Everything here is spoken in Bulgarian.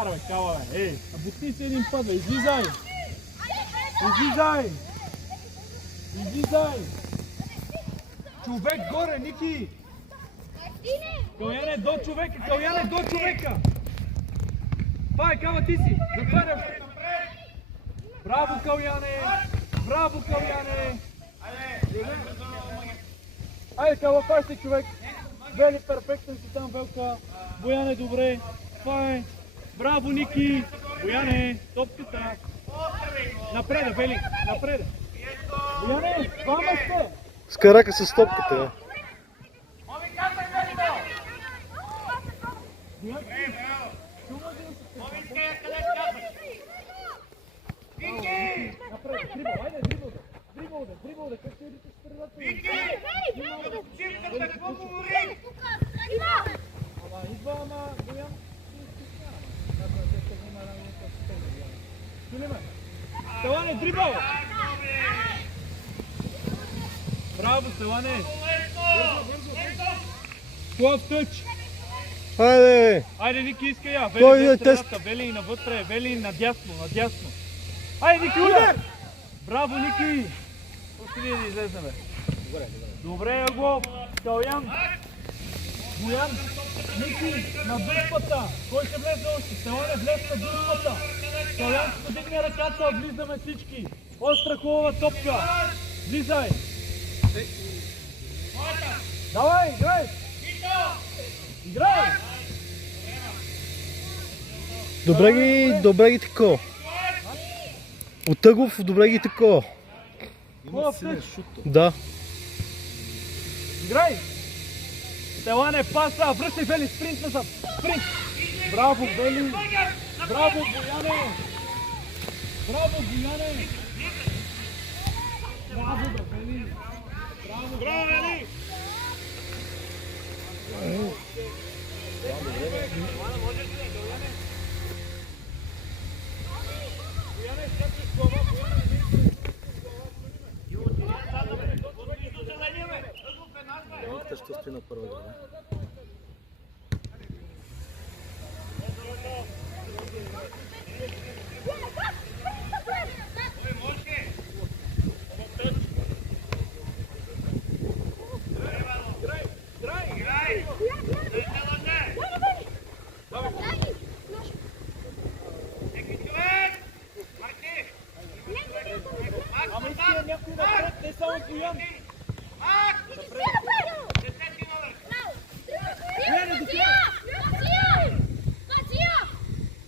Аре, кава, бе. Ей, бутни се един път, бе. Излизай. Излизай. Излизай. Човек горе, Ники. Каляне до човека, Каляне до човека. Това е, кава, ти си. Затваряш. Браво, Каляне. Браво, Каляне. Айде, кава, пащи човек. Вели, перфектен си там, Велка. Бояне, добре. Това е. Браво, Ники. Бояне, топката. Напреда, Вели, напреда. Бояне, двама сте. Скарака с топката. Дрибъл, как ще идите с предата? Идва, ама Боян. Стелане, дрибъл! Браво, Стелане! Хубав тъч! Хайде! Айде, Ники, иска я! Кой Вели е без средата, Вели навътре, Вели надясно, надясно! Айде, Ники, удар! Браво, Ники! Още ли да излезне, бе? Добре, Аглов! Калян! Боян! Ники, на дупата! Кой ще влезе още? Стелане, влез на дупата! Калян, ще дигне ръката, влизаме всички! Остра хубава топка! Влизай! Давай, играй! Играй! Добре ги тако. От Тъгов, добре ги тако. Хубав тъч! Да. Играй! Стелане, паса! Връщай, Вели! Спринт назад! Спринт! Браво, Вели! Браво, Бояне! Браво, Бояне! Браво, Вели! Браво, Вели! Що стои на първа града?